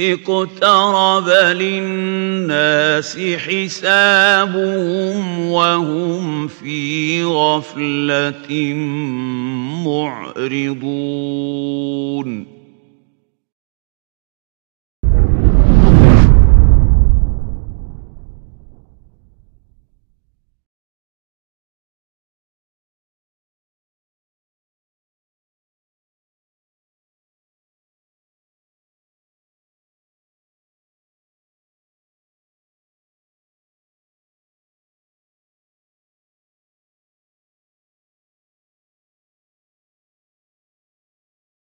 اقترب للناس حسابهم وهم في غفلة معرضون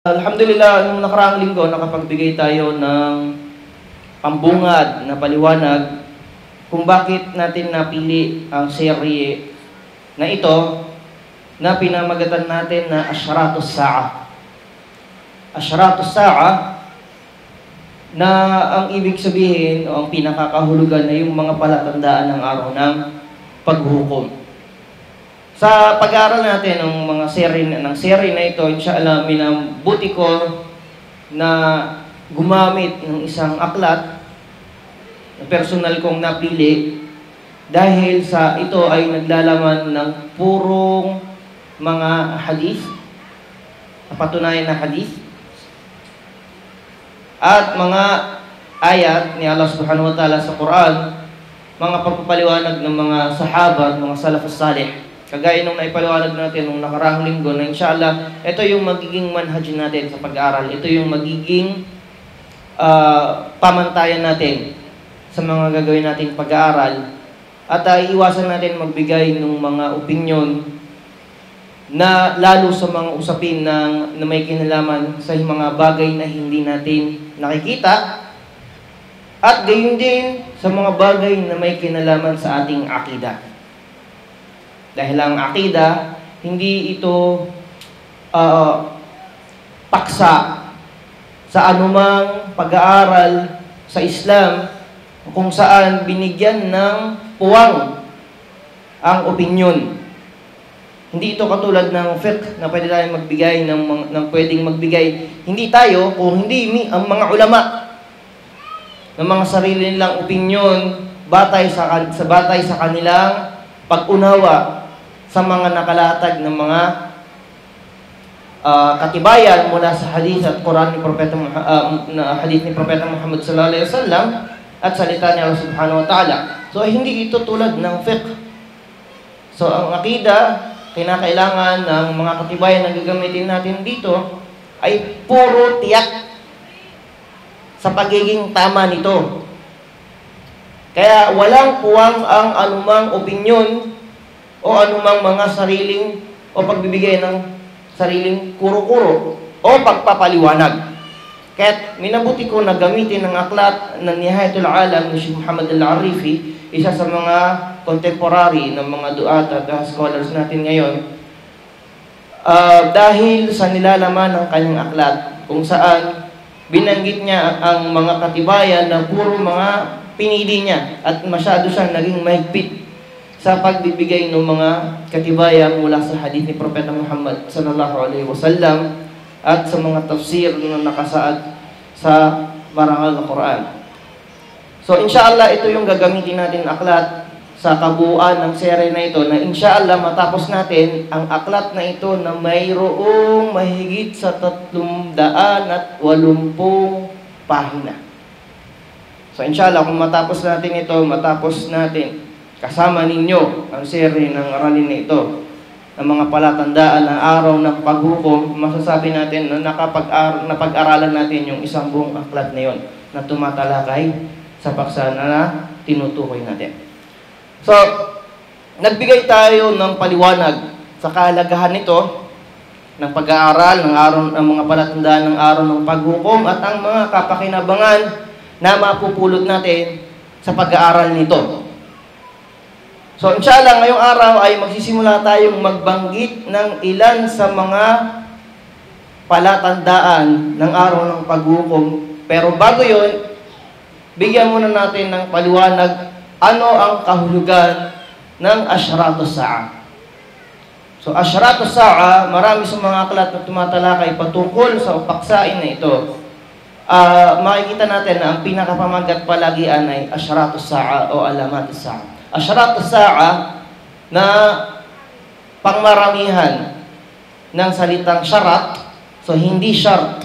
Alhamdulillah, nung nakaraang linggo, nakapagbigay tayo ng pambungad na paliwanag kung bakit natin napili ang serye na ito na pinamagatan natin na Ashratus Sa'a. Ashratus Sa'a na ang ibig sabihin o ang pinakakahulugan na yung mga palatandaan ng araw ng paghukom. Sa pag-aaral natin ng mga serye na ito, inshallah, minabuti ko na gumamit ng isang aklat na personal kong napili dahil sa ito ay naglalaman ng purong mga hadith, napatunayan na hadith, at mga ayat ni Allah subhanahu wa ta'ala sa Quran, mga pagpapaliwanag ng mga sahaba, mga salafus salih. Kagaya nung naipaliwanag natin nung nakaraang linggo na inshallah, ito yung magiging manhaj natin sa pag-aaral. Ito yung magiging pamantayan natin sa mga gagawin nating pag-aaral. At iwasan natin magbigay ng mga opinyon na lalo sa mga usapin na may kinalaman sa mga bagay na hindi natin nakikita. At gayon din sa mga bagay na may kinalaman sa ating akida. Dahil ang akida, hindi ito paksa sa anumang pag-aaral sa Islam kung saan binigyan ng puwang ang opinyon. Hindi ito katulad ng fiqh na pwede tayong magbigay ng pwedeng magbigay. Hindi tayo, kung hindi ang mga ulama ng mga sarili nilang opinyon batay sa kanilang pag-unawa sa mga nakalatag ng mga katibayan mula sa hadith at Quran ni Propeta hadith ni Propeta Muhammad sallallahu alaihi wasallam at salita ni Allah subhanahu wa ta'ala. So hindi ito tulad ng fiqh. So ang aqida, kinakailangan ng mga katibayan na gagamitin natin dito ay puro tiyak sa pagiging tama nito. Kaya walang puwang ang anumang opinyon o anumang mga sariling o pagbibigay ng sariling kuro-kuro o pagpapaliwanag. Kaya minabuti ko na gamitin ng aklat ng Nihayatul Alam ni Sheikh Muhammad Al-Arifi, isa sa mga contemporary ng mga duat at scholars natin ngayon, dahil sa nilalaman ng kanyang aklat kung saan binanggit niya ang mga katibayan na puro mga pinili niya at masyado siyang naging mahigpit sa pagbibigay ng mga katibayan mula sa hadith ni Propeta Muhammad sallallahu alaihi wasallam at sa mga tafsir na nakasaad sa marangal na Quran. So inshallah, ito yung gagamitin natin aklat sa kabuuan ng serye na ito, na inshallah matapos natin ang aklat na ito na mayroong mahigit sa 380 pahina. So inshallah, kung matapos natin ito, matapos natin kasama ninyo ang serye ng aralin na ito, ng mga palatandaan ng araw ng paghukom, masasabi natin na napag-aralan natin yung isang buong aklat na yon na tumatalakay sa paksa na tinutukoy natin. So, nagbigay tayo ng paliwanag sa kahalagahan nito ng pag-aaral ng mga palatandaan ng araw ng paghukom at ang mga kapakinabangan na mapupulot natin sa pag-aaral nito. So inshallah, ngayong araw ay magsisimula tayong magbanggit ng ilan sa mga palatandaan ng araw ng paghukom. Pero bago yun, bigyan muna natin ng paliwanag ano ang kahulugan ng Ashratus Sa'a. So Ashratus Sa'a, marami sa mga aklat na tumatalakay patungkol sa paksain na ito. makikita natin na ang pinakapamagat palagian ay asyaratus sa'a o alamatus sa'a. Asyaratus sa'a na pangmaramihan ng salitang syarat, so hindi syart.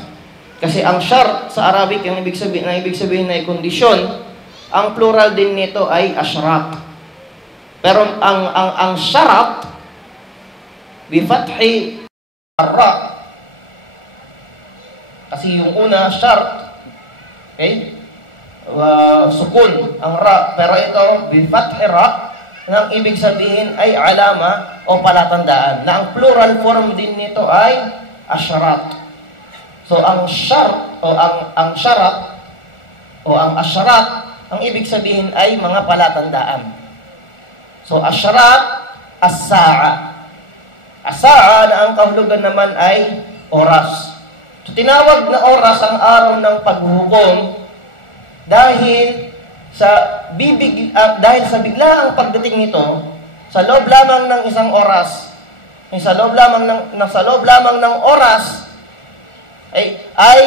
Kasi ang syart sa Arabic, ang ibig sabihin ay kondisyon, ang plural din nito ay asyarat. Pero ang syarat, bifathi ra. Kasi yung una, syart, okay? Sukun, ang ra. Pero ito, bifathi ra, ang ibig sabihin ay alama o palatandaan. Na ang plural form din nito ay asyarat. So, ang syart o ang syarat o ang asyarat, ang ibig sabihin ay mga palatandaan. So, asyarat, as-sa'a. As-sa'a na ang kahulugan naman ay oras. So, tinawag na oras ang araw ng paghukom dahil sa biglaang pagdating nito, sa loob lamang ng isang oras, sa loob lamang ng oras, ay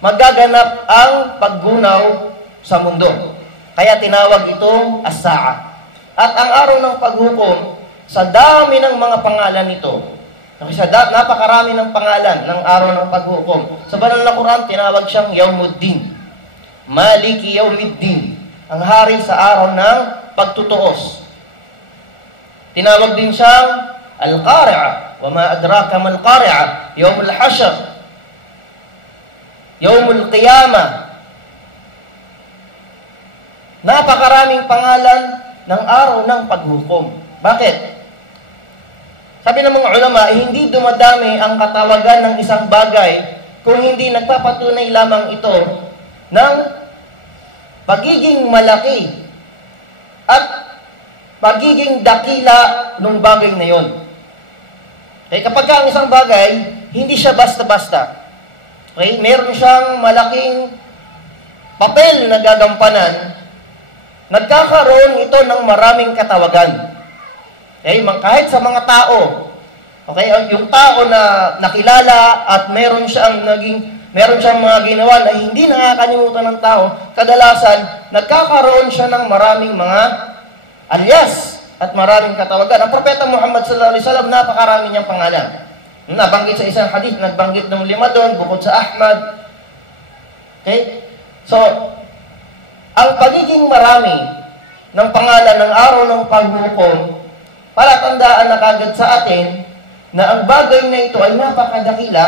magaganap ang paggunaw sa mundo. Kaya tinawag itong as-sa'a. At ang araw ng paghukom, sa dami ng mga pangalan nito, napakarami ng pangalan ng araw ng paghukom. Sa banal na Quran, tinawag siyang Yawmuddin. Maliki Yawmiddin. Ang hari sa araw ng pagtutuos. Tinawag din siyang Al-Qari'a. Wa ma adraka mal qari'a. Yawmul Hashr. Yawmul Qiyamah. Napakaraming pangalan ng araw ng paghukom. Bakit? Sabi ng mga ulama, hindi dumadami ang katawagan ng isang bagay kung hindi nagpapatunay lamang ito ng pagiging malaki at pagiging dakila ng bagay na yon. Kaya kapag ang isang bagay, hindi siya basta-basta. Okay? Meron siyang malaking papel na gagampanan, nagkakaroon ito ng maraming katawagan. Okay? Kahit sa mga tao, okay? Yung tao na nakilala at meron siyang mga ginawa na hindi nakakalimutan ng tao, kadalasan, nagkakaroon siya ng maraming mga alias at maraming katawagan. Ang Propeta Muhammad sallallahu alaihi wasallam, napakarami niyang pangalan. Nabanggit sa isang hadith, nagbanggit ng 5 doon, bukod sa Ahmad. Okay? So, ang pagiging marami ng pangalan ng araw ng paghukom, palatandaan na kagad sa atin na ang bagay na ito ay napakadakila,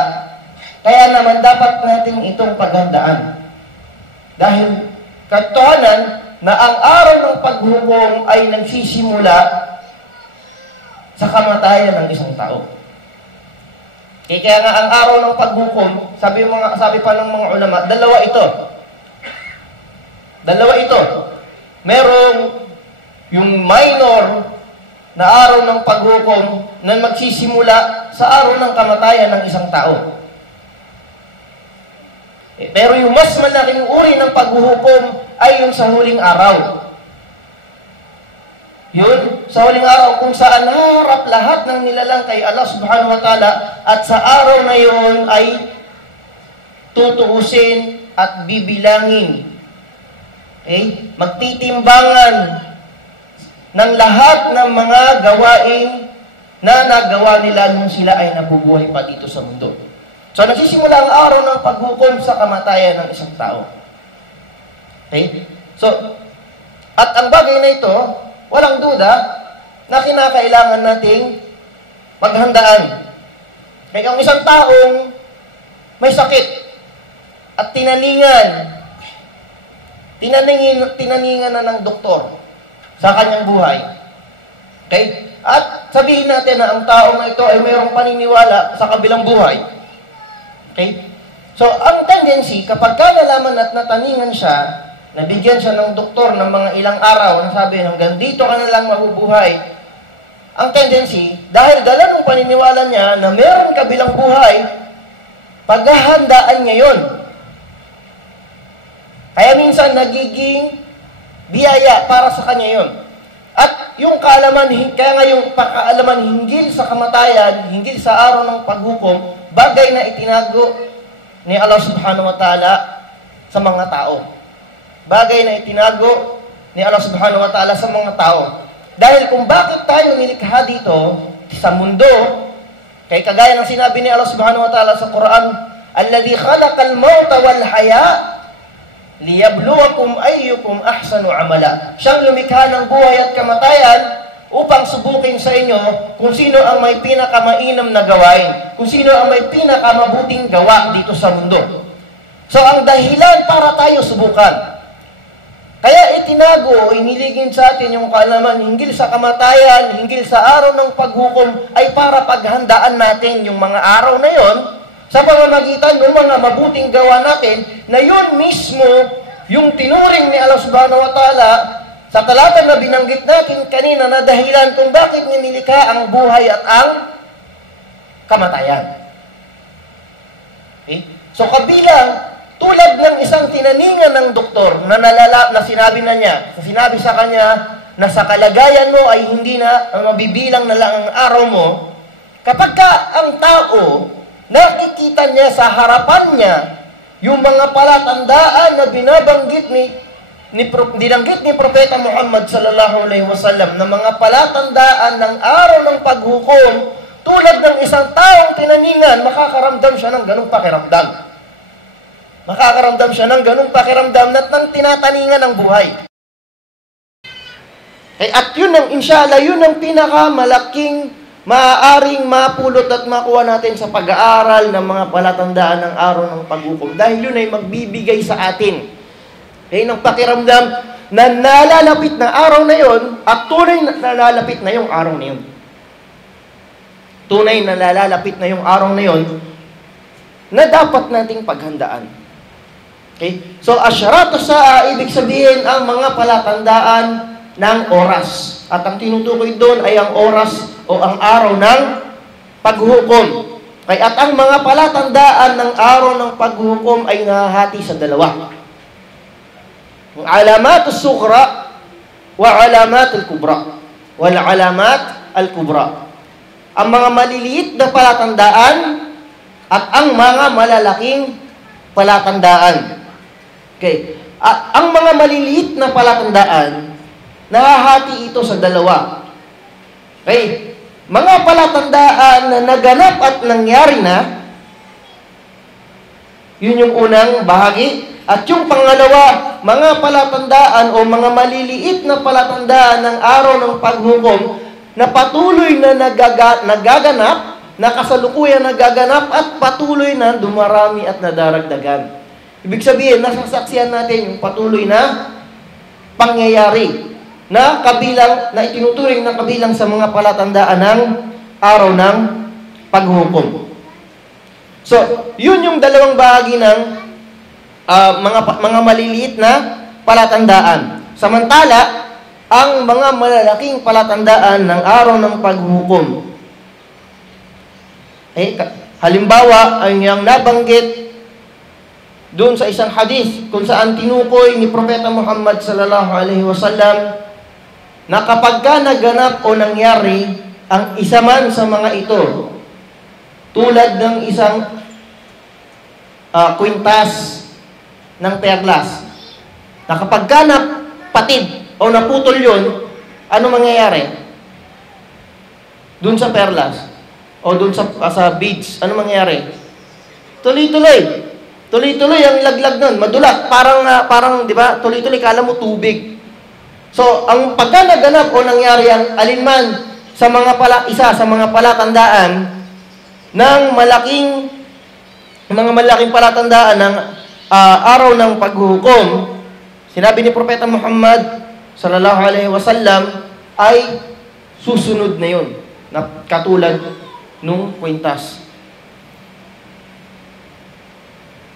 kaya naman dapat natin itong paghandaan. Dahil katotohanan na ang araw ng paghukom ay nagsisimula sa kamatayan ng isang tao. Kaya nga ang araw ng paghukom, sabi pa ng mga ulama, dalawa ito. Merong yung minor na araw ng paghukom na magsisimula sa araw ng kamatayan ng isang tao. Pero yung mas malaking uri ng paghuhukom ay yung sa huling araw. Yun, sa huling araw kung saan harap lahat ng nilalang kay Allah subhanahu wa ta'ala at sa araw na yun ay tutuusin at bibilangin. Okay? Magtitimbangan ng lahat ng mga gawain na nagawa nila nung sila ay nabubuhay pa dito sa mundo. So, nagsisimula ang araw ng paghukom sa kamatayan ng isang tao. Okay? So, at ang bagay na ito, walang duda na kinakailangan nating maghandaan. Kaya ang isang taong may sakit at tinaningan na ng doktor sa kanyang buhay. Okay? At sabihin natin na ang taong na ito ay mayroong paniniwala sa kabilang buhay. Okay? So, ang tendency, kapag nalaman at nataningan siya, nabigyan siya ng doktor ng mga ilang araw, nasabi, hanggang dito ka na lang mabubuhay. Ang tendency, dahil dala ng paniniwala niya na meron kabilang buhay, paghahandaan niya yun. Kaya minsan nagiging biyaya para sa kanya yun. At yung kaalaman, kaya nga yung pakaalaman hinggil sa kamatayan, hinggil sa araw ng paghukom, bagay na itinago ni Allah subhanahu wa ta'ala sa mga tao. Bagay na itinago ni Allah subhanahu wa ta'ala sa mga tao. Dahil kung bakit tayo nilikha dito sa mundo, kay kagaya ng sinabi ni Allah subhanahu wa ta'ala sa Quran, alladhi khalaqal mauta wal haya liyabluwakum ayyukum ahsanu amala. Siyang lumikha ng buhay at kamatayan upang subukin sa inyo kung sino ang may pinakamainam na gawain, kung sino ang may pinakamabuting gawa dito sa mundo. So ang dahilan para tayo subukan. Kaya itinago, iniligin sa atin yung kaalaman hinggil sa kamatayan, hinggil sa araw ng paghukom, ay para paghandaan natin yung mga araw na yon sa pamamagitan ng mga mabuting gawa natin, na yun mismo yung tinuring ni Allah subhanahu wa ta'ala sa talata na binanggit natin kanina na dahilan kung bakit nilikha ang buhay at ang kamatayan. Okay? So kabilang, tulad ng isang tinaningan ng doktor na sinabi na niya, sinabi sa kanya na sa kalagayan mo ay hindi na mabibilang na lang ang araw mo, kapag ka ang tao, nakikita niya sa harapan niya yung mga palatandaan na binabanggit dinanggit ni Propeta Muhammad sallallahu alaihi wasallam na mga palatandaan ng araw ng paghukom, tulad ng isang taong tinaningan, makakaramdam siya ng ganung pakiramdam. Makakaramdam siya ng ganung pakiramdam na ng tinataningan ng buhay. At yun ang, inshallah, yun ang pinakamalaking maaaring mapulot at makuha natin sa pag-aaral ng mga palatandaan ng araw ng paghukom. Dahil yun ay magbibigay sa atin ng pakiramdam na nalalapit na araw na yun at tunay na nalalapit na yung araw na yun. Tunay na nalalapit na yung araw na yun na dapat nating paghandaan. Okay? So, asyaratu saa, ibig sabihin ang mga palatandaan ng oras. At ang tinutukoy doon ay ang oras o ang araw ng paghukom. Okay? At ang mga palatandaan ng araw ng paghukom ay nahahati sa dalawa. Ang alamat as-sughra wa alamat al-kubra. Wal alamat al-kubra. Ang mga maliliit na palatandaan at ang mga malalaking palatandaan. Okay. Ang mga maliliit na palatandaan, nahahati ito sa dalawa. Okay. Mga palatandaan na naganap at nangyari na, yun yung unang bahagi. At yung pangalawa, mga palatandaan o mga maliliit na palatandaan ng araw ng paghukom na patuloy na nagaganap, na kasalukuyan nagaganap at patuloy na dumarami at nadaragdagan. Ibig sabihin, nasasaksihan natin yung patuloy na pangyayari na kabilang, na itinuturing na kabilang sa mga palatandaan ng araw ng paghukom. So, yun yung dalawang bahagi ng mga maliliit na palatandaan. Samantala, ang mga malalaking palatandaan ng araw ng paghukom. Halimbawa, ang yung nabanggit doon sa isang hadith kung saan tinukoy ni Propeta Muhammad sallallahu alaihi wasallam na kapag ka naganap o nangyari ang isa man sa mga ito, tulad ng isang kwintas ng perlas, na kapag ka napatid o naputol yun, ano mangyayari? Doon sa perlas o doon sa beads, ano mangyayari? Tuloy-tuloy. Tuloy-tuloy ang laglag nun, madulas, parang 'di ba? Tuloy-tuloy kala mo tubig. So, ang pagka naganap o nangyari ang alinman sa isa sa mga palatandaan ng mga malaking palatandaan ng araw ng paghukom, sinabi ni Propeta Muhammad sallallahu alaihi wasallam ay susunod na 'yon, na katulad nung kwintas.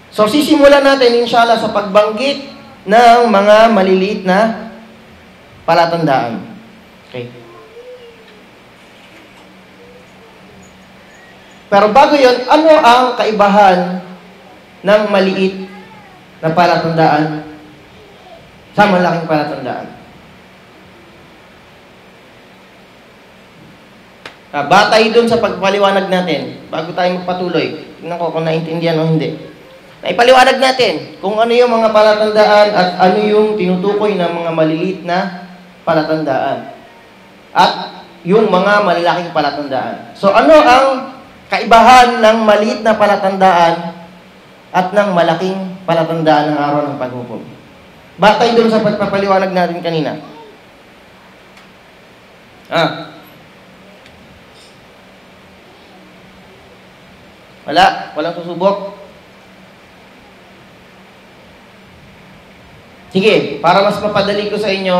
So, sisimulan natin, inshallah, sa pagbanggit ng mga maliliit na palatandaan. Okay. Pero bago yon, ano ang kaibahan ng maliit na palatandaan sa malaking palatandaan? Batay dun sa pagpaliwanag natin, bago tayo magpatuloy, tingnan ko kung naintindihan o hindi. na ipaliwanag natin kung ano yung mga palatandaan at ano yung tinutukoy ng mga maliliit na palatandaan at yung mga malalaking palatandaan. So ano ang kaibahan ng maliit na palatandaan at ng malaking palatandaan ng araw ng paghukom? Batay doon sa pagpapaliwanag natin kanina. Walang susubok. Sige, para mas mapadali ko sa inyo,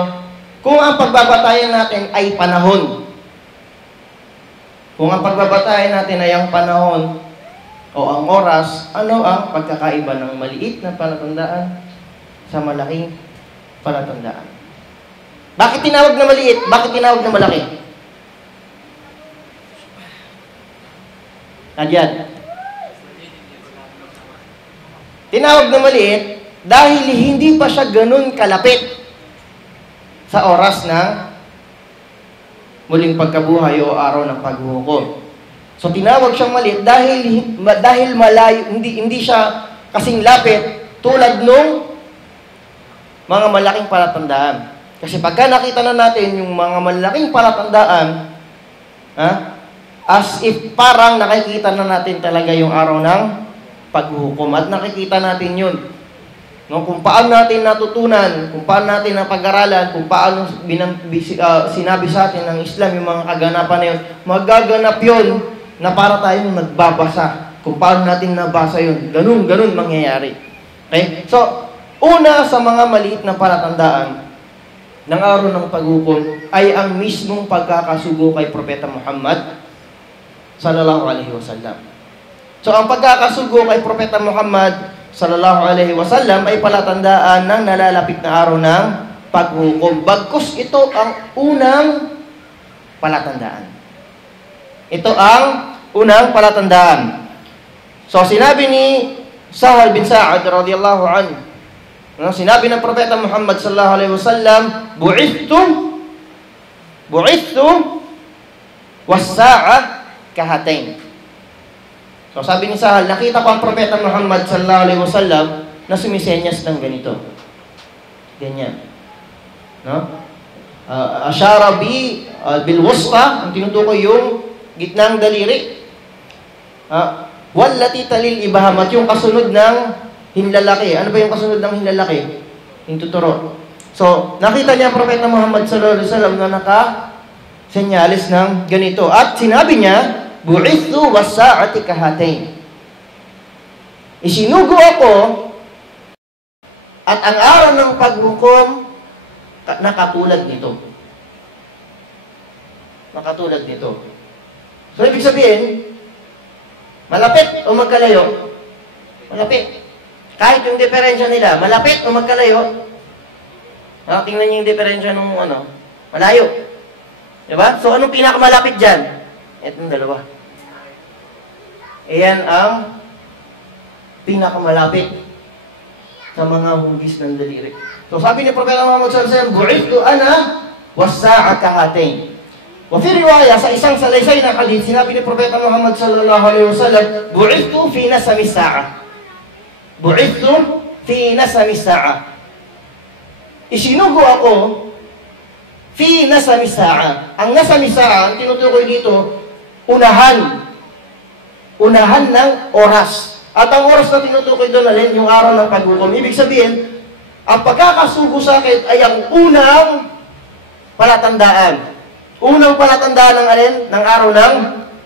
kung ang pagbabatayan natin ay panahon, kung ang pagbabatayan natin ay ang panahon o ang oras, ano ang pagkakaiba ng maliit na palatandaan sa malaking palatandaan? Bakit tinawag na maliit? Bakit tinawag na malaki? Adyan. Tinawag na maliit dahil hindi pa siya ganun kalapit sa oras ng muling pagkabuhay o araw ng paghuhukom. So tinawag siyang maliit dahil malayo, hindi siya kasing lapit tulad nung mga malaking palatandaan. Kasi pagka nakita na natin yung mga malaking palatandaan, as if parang nakikita na natin talaga yung araw ng paghuhukom at nakikita natin yun. No, kung paano natin natutunan, kung paano natin napag-aralan, kung paano sinabi sa atin ng Islam yung mga kaganapan na yun, magaganap yun na para tayong nagbabasa. Kung paano natin nabasa yun, ganun mangyayari. Okay? So, una sa mga maliit na palatandaan ng araw ng paghukom ay ang mismong pagkakasugo kay Propeta Muhammad sallallahu alaihi wasallam. So, ang pagkakasugo kay Propeta Muhammad sallallahu alaihi wasallam ay palatandaan ng nalalapit na araw ng paghukom. Bagkus ito ang unang palatandaan. Ito ang unang palatandaan. So sinabi ni Sahal bin Sa'ad radhiyallahu anhu, sinabi ng Propeta Muhammad sallallahu alaihi wasallam, bu'ithtu was-sa'a kahatain. So sabi ni Sahal, nakita ko ang Propeta Muhammad sallallahu alaihi wasallam na sumisenyas ng ganito. Ganyan. No? Ashara bil wusta, ang tinutukoy yung gitnang daliri. Wallati talil ibahamat, yung kasunod ng hinlalaki. Ano ba yung kasunod ng hinlalaki? Yung tuturo. So, nakita niya ang Propeta Muhammad sallallahu alaihi wasallam na naka-senyalis ng ganito. At sinabi niya, bu'ithu was-sa'ati kahatain. Isinugo ako at ang araw ng paghukom nakatulad nito. Nakatulad nito. So, ibig sabihin, malapit o magkalayo? Malapit. Kahit yung diferensya nila, malapit o magkalayo? Tingnan niyo yung diferensya ng malayo. Diba? So, anong pinakamalapit dyan? Itong dalawa. Iyan ang pinakamalapit sa mga hugis ng daliri. So sabi ni Propeta Muhammad sallallahu alaihi wasallam, bu'ithtu ana was-sa'a kahatain. Wa fi riwaya, sa isang salaysay na hadith, sinabi ni Propeta Muhammad sallallahu alaihi wasallam, bu'ithtu fi nasami sa'a. Bu'ithtu fi nasami sa'a. Isinugo ako fi nasami sa'a. Ang nasami sa'a, ang tinutukoy dito, unahan ng oras. At ang oras na tinutukoy doon alin, yung araw ng paghukom. Ibig sabihin, ang pagkakasugo sa akin ay ang unang palatandaan. Unang palatandaan ng alin? Ng araw ng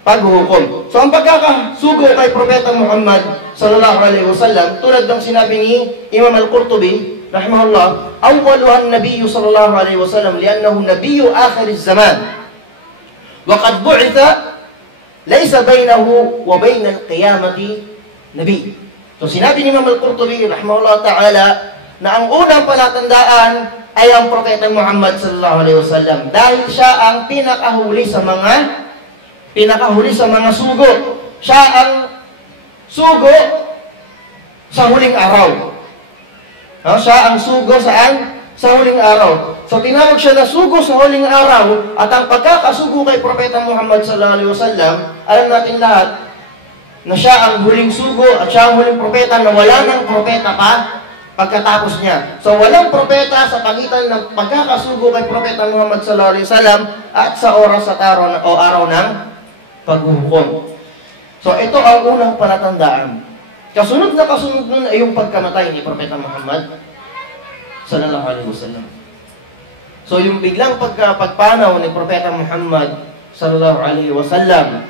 paghukom. So, ang pagkakasugo kay Propeta Muhammad sallallahu alaihi wasallam, tulad ng sinabi ni Imam Al-Qurtubi, rahimahullah, awwaluhan nabiyyu sallallahu alaihi wasallam liannahu nabiyyu akhiriz zaman. Wa qad bu'itha laysa bainahu wa bainal qiyamati nabi. So sinabi ni Imam Al-Qurtubi rahimahullah ta'ala na ang unang palatandaan ay ang Propeta Muhammad sallallahu alaihi wasallam dahil siya ang pinakahuli sa mga sugo. Siya ang sugo sa huling araw. Siya ang sugo saan? Sa huling araw. So tinawag siya na sugo sa huling araw at ang pagkakasugo kay Propeta Muhammad sallallahu alaihi wasallam, alam natin lahat, na siya ang huling sugo at siya ang huling propeta na wala ng propeta pa pagkatapos niya. So walang propeta sa pagitan ng pagkakasugo kay Propeta Muhammad sallallahu alaihi wasallam at sa oras at araw ng paghuhukom. So ito ang unang palatandaan. Kasunod nun ay yung pagkamatay ni Propeta Muhammad sallallahu alaihi wasallam. So yung biglang pagpanaw ni Propeta Muhammad sallallahu alaihi wasallam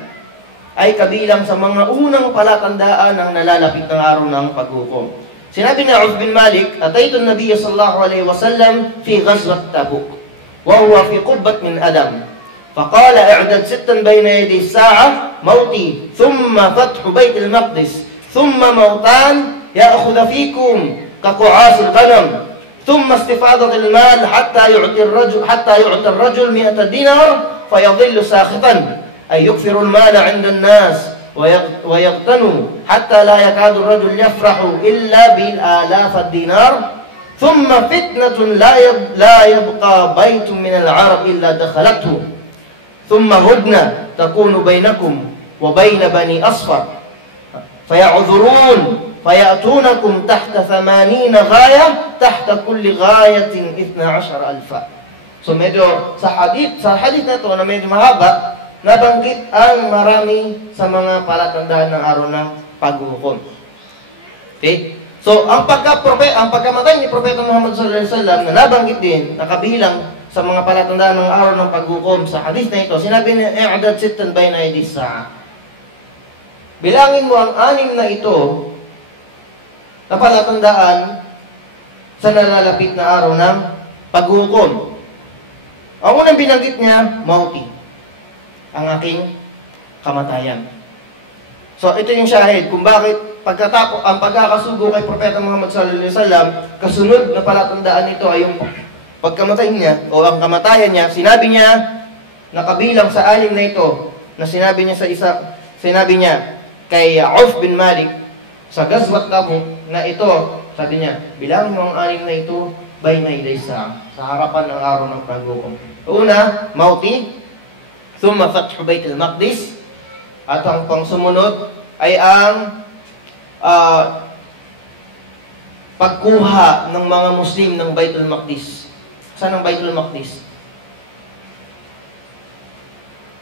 ay kabilang sa mga unang palatandaan ng nalalapit ng araw ng paghukom. Sinabi ni Auf bin Malik, "Ataitu an-nabiy sallallahu alaihi wasallam fi ghazwat Tabuk, wa huwa fi qubbat min Adam. Faqala i'dad sittan bayna yaday as-sa'a, mawti, thumma fathu bayt al-Maqdis, thumma mawtan ya'khudha fikum kaqu'as al-ghanam, thumma istifadat al-mal hatta yu'ti ar-rajul 100 dinar fayadhillu sakhitan." أي يكثر المال عند الناس ويغتنوا حتى لا يكاد الرجل يفرح إلا بالآلاف الدينار ثم فتنة لا يبقى بيت من العرب إلا دخلته ثم هدنة تكون بينكم وبين بني أصفر فيعذرون فيأتونكم تحت 80 غاية تحت كل غاية 12,000. So medyo sa hadith na to na medyo mahaba, nabanggit ang marami sa mga palatandaan ng araw ng paghuhukom. Okay? So, ang pagkamatay ni Propeta Muhammad sallallahu alaihi wasallam na nabanggit din, nakabilang sa mga palatandaan ng araw ng paghuhukom sa hadith na ito, sinabi ni i'dad sittan bayna yaday as-sa'a. Bilangin mo ang 6 na ito na palatandaan sa nalalapit na araw ng paghuhukom. Ang unang binanggit niya, mauti, ang aking kamatayan. So, ito yung shahid kung bakit ang pagkakasugo kay Propeta Muhammad sallallahu alaihi wasallam, kasunod na palatandaan nito ay yung pagkamatay niya o ang kamatayan niya. Sinabi niya na kabilang sa 6 na ito na sinabi niya kay Auf bin Malik sa Ghazwat Tabuk na ito, sabi niya, bilangin mo ang 6 na ito bayna yaday sa harapan ng araw ng paghukom. Una, mauti, thumma fathu bayt al-Maqdis, at ang pangsumunod ay ang pagkuha ng mga Muslim ng Baitul Maqdis. Saan ang Baitul Maqdis?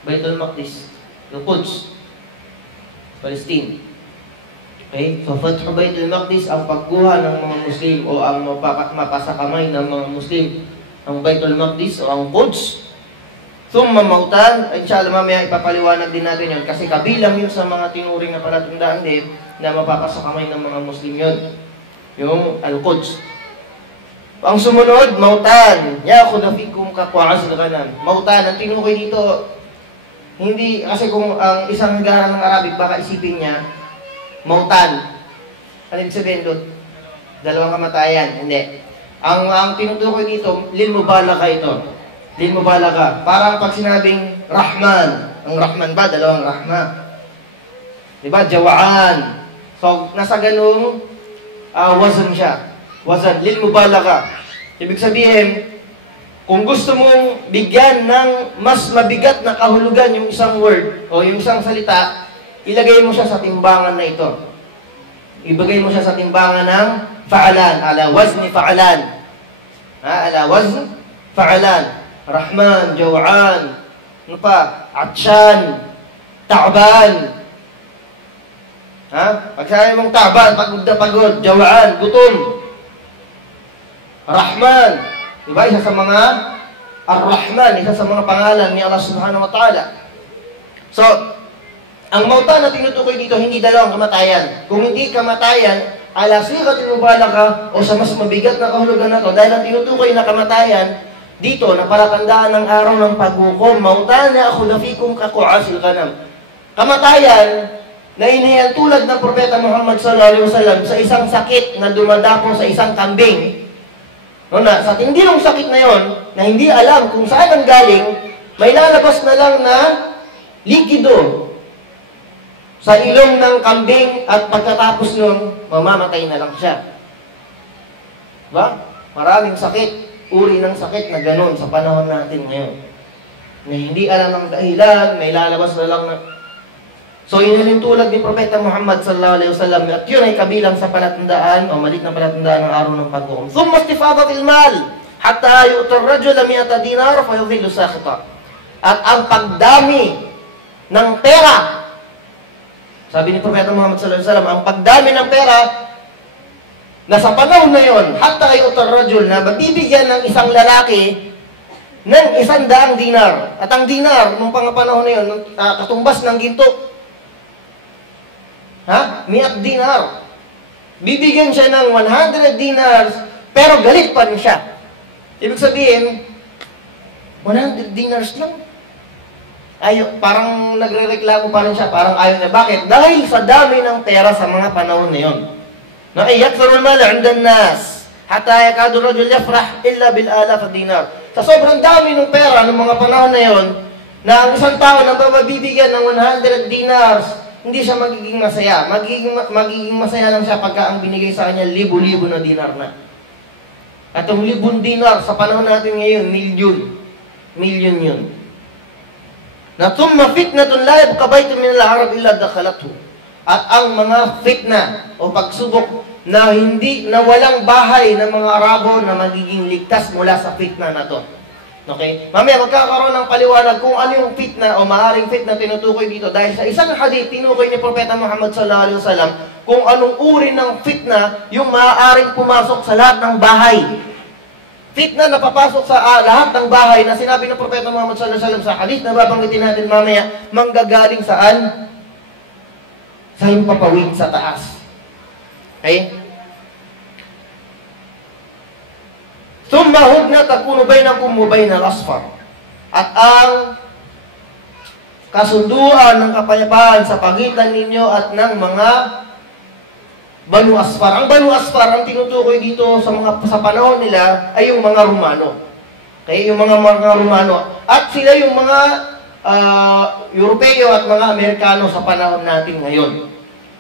Baitul Maqdis, Al-Quds, Palestine. Okay? So, fathu Baitul Maqdis, ang pagkuha ng mga Muslim o ang mapasakamay ng mga Muslim ng Baitul Maqdis o ang Quds. Thumma mautan, inshallah mamaya ipapaliwanag din natin yun kasi kabilang yun sa mga tinuring na palatandaan din na mapapasakamay ng mga Muslim yun. Yung Al-Quds. Ang sumunod, mautan. Ya'khudha fikum kaqu'as al-ghanam. Mautan, ang tinukoy dito, hindi, kasi kung ang isang garang ng Arabic, baka isipin niya, mautan. Ano ibig sabihin doon? Dalawang kamatayan. Hindi. Ang tinutukoy dito, lil mubalagha ito. Lil mubalagha. Parang pag sinabing Rahman. Ang Rahman ba? Dalawang Rahma. Diba? Jawaan. So, nasa ganung wazan siya. Wazan. Lil mubalagha. Ibig sabihin, kung gusto mong bigyan ng mas mabigat na kahulugan yung isang word o yung isang salita, ilagay mo siya sa timbangan na ito. Ibigay mo siya sa timbangan ng fa'alan. Ala wazni fa'alan. Ala wazn fa'alan. Rahman, Jawaan, ano pa? Atsyan, Ta'ban. Pag sabi mong Ta'ban, pagod na pagod. Jawaan, gutom. Rahman, diba? Isa sa mga Ar-Rahman, isa sa mga pangalan ni Allah subhanahu wa ta'ala. So, ang mautan na tinutukoy dito, hindi dalawang kamatayan. Kung hindi kamatayan, ala sigatil mubalagha o sa mas mabigat na kahulugan na to, dahil ang tinutukoy na kamatayan, dito, na palatandaan ng araw ng paghukom, mautan na ako nafikum kaqu'as al-ghanam. Kamatayan na inihayal tulad ng Propeta Muhammad sallallahu alaihi wasallam sa isang sakit na dumadapo sa isang kambing. No, na sa tindi ng sakit na yon, na hindi alam kung saan ang galing, may lalabas na lang na likido sa ilong ng kambing at pagkatapos nun, mamamatay na lang siya. Diba? Maraming sakit. Uri ng sakit na ganun sa panahon natin ngayon. Na hindi alam ang dahilan, may lalabas na lang na So, yun yung tulad ni Propeta Muhammad sallallahu alaihi wasallam at yun ay kabilang sa palatandaan o malit na palatandaan ng araw ng paghukom. Thumma istifadatil mal hatta yu'tar rajul 100 dinar fa yudhillu sakhita. At ang pagdami ng pera, sabi ni Propeta Muhammad sallallahu alaihi wasallam, ang pagdami ng pera na sa panahon na yon, hatta yu'tar rajul, na mabibigyan ng isang lalaki ng 100 dinar. At ang dinar, nung panahon na yun, katumbas ng ginto. 100 dinar. Bibigyan siya ng 100 dinars, pero galit pa rin siya. Ibig sabihin, 100 dinars lang. Ayaw, parang nagrereklamo pa rin siya, parang ayaw niya. Bakit? Dahil sa dami ng pera sa mga panahon na yun. Na yakthuru al-mal 'inda an-nas, hatta yakadu rajul yafrah illa bil alaf dinar. Sa sobrang dami ng pera ng mga panahon na yun, na ang isang tao na mabibigyan ng 100 dinars, hindi siya magiging masaya. Magiging masaya lang siya pagka ang binigay sa kanya libo-libo na dinar na. At ang 1,000 dinar sa panahon natin ngayon, milyon yun. Na thumma fitnatun la yabqa baytun min al-arab illa dakhalathu. At ang mga fitna o pagsubok na walang bahay ng mga Arabo na magiging ligtas mula sa fitna na to. Okay? Mamaya magkakaroon ng paliwanag kung ano yung fitna o maaring fitna tinutukoy dito. Dahil sa isang hadith, tinukoy ni Propeta Muhammad sallallahu alaihi wasallam kung anong uri ng fitna yung maaaring pumasok sa lahat ng bahay. Fitna na papasok sa lahat ng bahay na sinabi ng Propeta Muhammad sallallahu alaihi wasallam sa hadith na babanggitin natin mamaya, manggagaling saan? Sa himpapawid sa taas. Okay? Thumma hudna takunu bainakum wa bainal asfar. At ang kasunduan ng kapayapaan sa pagitan ninyo at ng mga Banu Asfar. Ang Banu Asfar, ang tinutukoy dito sa panahon nila ay yung mga Romano. Okay, yung mga Romano. At sila yung mga Europeo at mga Amerikano sa panahon natin ngayon.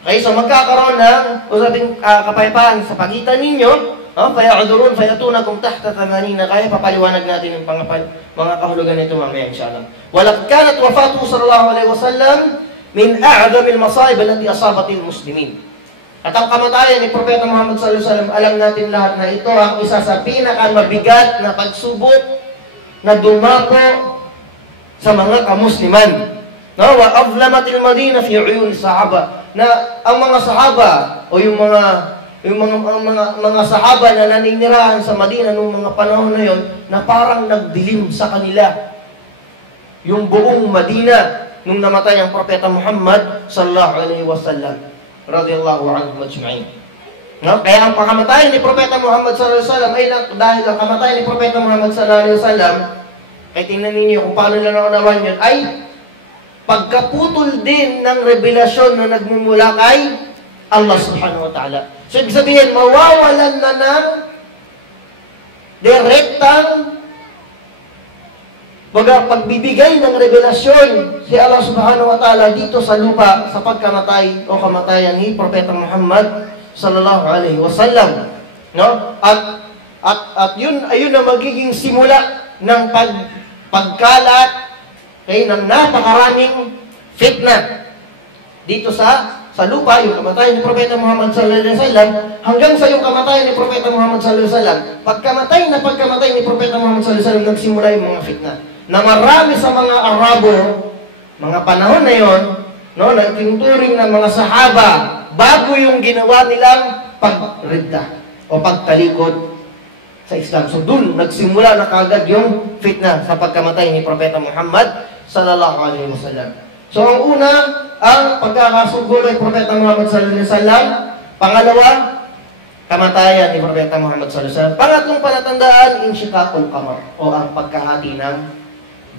Okay, so magkakaroon ng usaping kapayapaan sa pagitan ninyo. Faya'udurun fayatunakum tahta 80, kaya papaliwanag natin yung mga kahulugan nito mamaya inshallah. Walaqad kanat wafatuhu sallallahu alaihi wasallam min a'zamil masaib allati asabatil muslimin. At ang kamatayan ni Propeta Muhammad sallallahu alaihi wasallam, alam natin lahat na ito ang isa sa pinakamabigat na pagsubok na dumapo sa mga kamusliman. Wa azlamatil Madinah fi uyun sahaba, na ang mga sahaba o yung mga sahaba na naninirahan sa Madina noong mga panahon na yon, na parang nagdilim sa kanila yung buong Madina nung namatay ang Propeta Muhammad sallallahu alaihi wasallam radhiyallahu anhu majma'in. Kaya ang pagkamatay ni Propeta Muhammad sallallahu alaihi wasallam ay dahil ang kamatay ni Propeta Muhammad sallallahu alaihi wasallam, ay tingnan ninyo kung paano nila naunawan yun, ay pagkaputol din ng revelasyon na nagmumula kay Allah subhanahu wa ta'ala. So, ibig sabihin, mawawalan na ng direktang pagbibigay ng revelasyon si Allah subhanahu wa ta'ala dito sa lupa sa pagkamatay o kamatayan ni Propeta Muhammad sallallahu alaihi wasallam. No? At yun ayun na magiging simula ng pagkalat ng napakaraming fitna dito sa lupa, yung kamatayan ni Propeta Muhammad sallallahu alaihi wasallam, hanggang sa yung kamatayan ni Propeta Muhammad sallallahu alaihi wasallam. Pagkamatay ni Propeta Muhammad sallallahu alaihi wasallam, nagsimula yung mga fitna. Na marami sa mga Arabo, mga panahon na yon, no, na tinuturing ng mga sahaba, bago yung ginawa nilang pagridda o pagtalikod sa Islam. So dun, nagsimula na kagad yung fitna sa pagkamatay ni Propeta Muhammad sallallahu alaihi wasallam. So, ang una, ang pagkakasugo kay Propeta Muhammad sallallahu alaihi wasallam. Pangalawa, kamatayan ni Propeta Muhammad sallallahu alaihi wasallam. Pangatlong palatandaan, insyiqaqul qamar, o ang pagkahati ng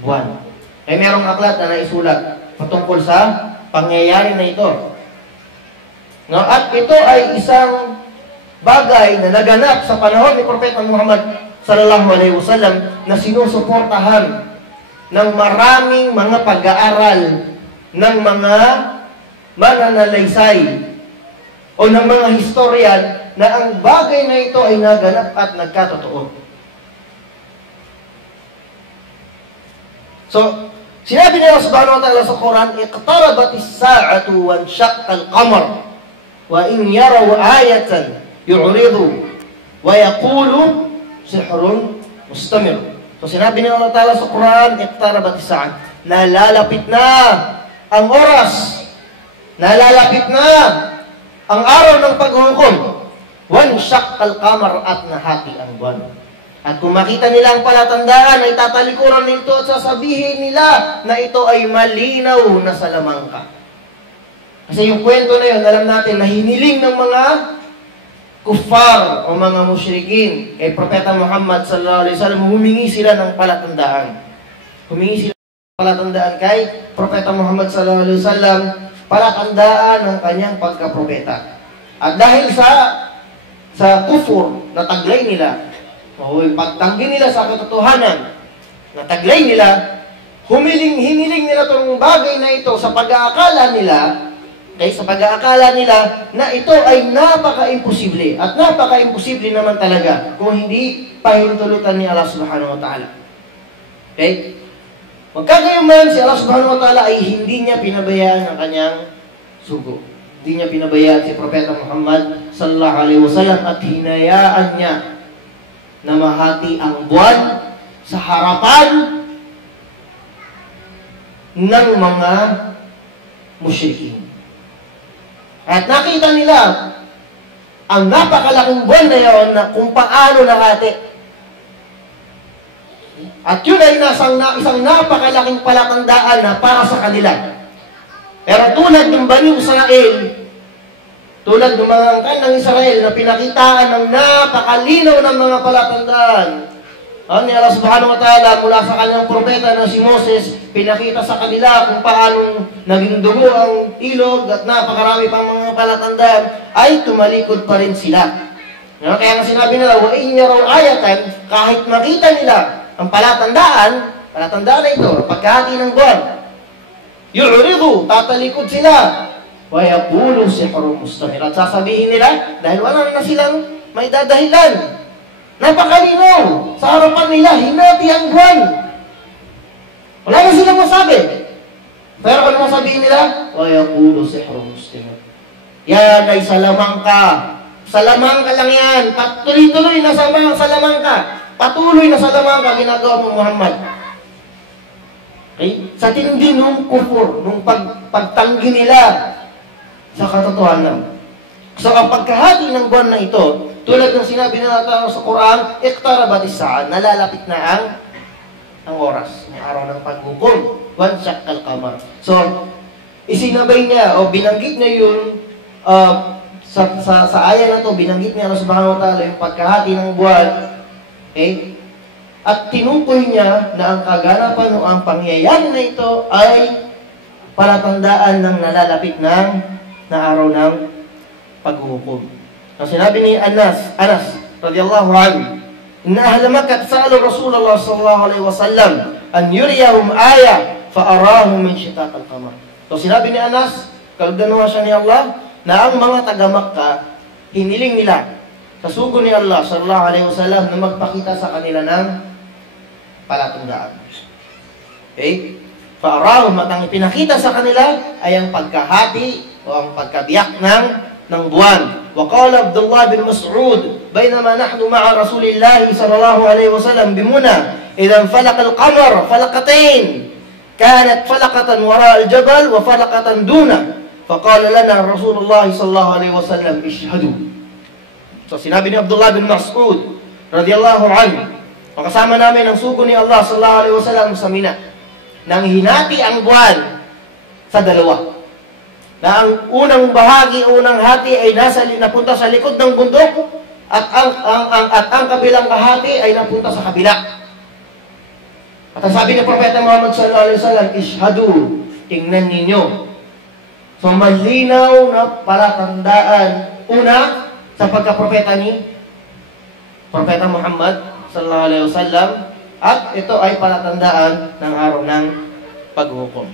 buwan. May merong aklat na naisulat patungkol sa pangyayari na ito. No? At ito ay isang bagay na naganap sa panahon ni Propeta Muhammad sallallahu alaihi wasallam na sinusuportahan ng maraming mga pag-aaral ng mga mananalaysay o ng mga historian na ang bagay na ito ay naganap at nagkatotoo. So, Sinabi ni Allah subhanahu wa ta'ala sa Quran, iqtarabatis sa'atu wa insyaqqal qamar wa in yaraw ayatan yu'ridu wa yaqulu sihrun mustamir. So sinabi ni Allah ta'ala sa Quran, iqtarabatis sa'at, nalalapit na ang oras, nalalapit na ang araw ng paghuhukom, wa insyaqqal qamar, at nahati ang buwan. At kung makita nila ang palatandaan, ay tatalikuran nito at sasabihin nila na ito ay malinaw na salamangka. Kasi yung kwento na yun, alam natin na hiniling ng mga kuffar o mga musyrikin kay Propeta Muhammad sallallahu alaihi wasallam, humingi sila ng palatandaan. Humingi sila ng palatandaan kay Propeta Muhammad sallallahu alaihi wasallam, palatandaan ng kanyang pagkapropeta. At dahil sa kufur na taglay nila, o pagtanggi nila sa katotohanan, nataglay nila, hiniling nila itong bagay na ito sa pag-aakala nila, sa pag-aakala nila na ito ay napaka-imposible. At napaka-imposible naman talaga kung hindi pahintulutan ni Allah subhanahu wa ta'ala. Okay? Magkagayuman, si Allah subhanahu wa ta'ala ay hindi niya pinabayaan ang kanyang sugo. Hindi niya pinabayaan si Propeta Muhammad sallallahu alaihi wasallam at hinayaan niya na mahati ang buwan sa harapan ng mga musyrikin. At nakita nila ang napakalaking buwan na yun na kung paano nakati. At yun ay isang napakalaking palatandaan na para sa kanila. Pero tulad ng Bani Israel, tulad ng mga angkan ng Israel na pinakitaan ng napakalinaw ng mga palatandaan ni Allah subhanahu wa ta'ala mula sa kanyang propeta na si Moses, pinakita sa kanila kung paano naging dugo ang ilog at napakarami pang mga palatandaan, ay tumalikod pa rin sila. Kaya nga sinabi nila, wa in yaraw ayatan, kahit makita nila ang palatandaan na ito, pagkahati ng buwan, yu'ridu, tatalikod sila, wa yaqulu sihrun mustamir. At sasabihin nila, dahil wala na silang may dadahilan, napakalinaw sa harapan nila, hinati ang buwan. Wala na silang masabi. Pero ano masabihin nila? Wa yaqulu sihrun mustamir. Yan ay salamangka. Salamangka lang yan. Tuloy-tuloy na salamangka. Patuloy na salamangka ginagawa mo, Muhammad. Okay? Sa tindi nung kufur, nung pagtanggi nila sa katotohanan. So, ang pagkahati ng buwan na ito, tulad ng sinabi na natin sa Quran, iqtarabatis sa'ah, nalalapit na ang oras, ang araw ng paghukom, wa insyaqqal qamar. So, isinabay niya, o binanggit niya yun, sa aya na to, binanggit niya Allah subhanahu wa ta'ala yung pagkahati ng buwan, okay? At tinukoy niya na ang kaganapan o ang pangyayari na ito ay palatandaan ng nalalapit na araw ng paghuhukom. Ang sinabi ni Anas radiyallahu anhu, inna ahla Makkah sa'alu Rasulullah sallallahu alaihi wasallam an yuriyahum aya fa arahum min shiqaq al-qamar. So sinabi ni Anas, kalugdan siya ni Allah, na ang mga taga-Makkah hiniling nila sa sugo ni Allah sallallahu alaihi wasallam na magpakita sa kanila ng palatandaan. Okay? Fa arahum, at ang ipinakita sa kanila ay ang pagkahati o ang pagkabiyak ng buwan. وقال عبد الله بن مسعود بينما نحن مع رسول الله صلى الله عليه وسلم بمنى إذا انفلق القمر فلقتين كانت فلقة وراء الجبل وفلقة دونه فقال لنا رسول الله صلى الله عليه وسلم اشهدوا. So sinabi ni Abdullah bin Mas'ud radiyallahu anhu, makasama namin ang sugo ni Allah sallallahu alaihi wasallam sa Mina, nang hinati ang buwan sa dalawa. Na ang unang bahagi, unang hati ay napunta sa likod ng bundok at ang kabilang kahati ay napunta sa kabila. At ang sabi ni Propeta Muhammad sallallahu alaihi wasallam, ishhadu, tingnan ninyo. So malinaw na palatandaan una sa pagkapropeta ni Propeta Muhammad sallallahu alaihi wasallam, at ito ay palatandaan ng araw ng paghuhukom.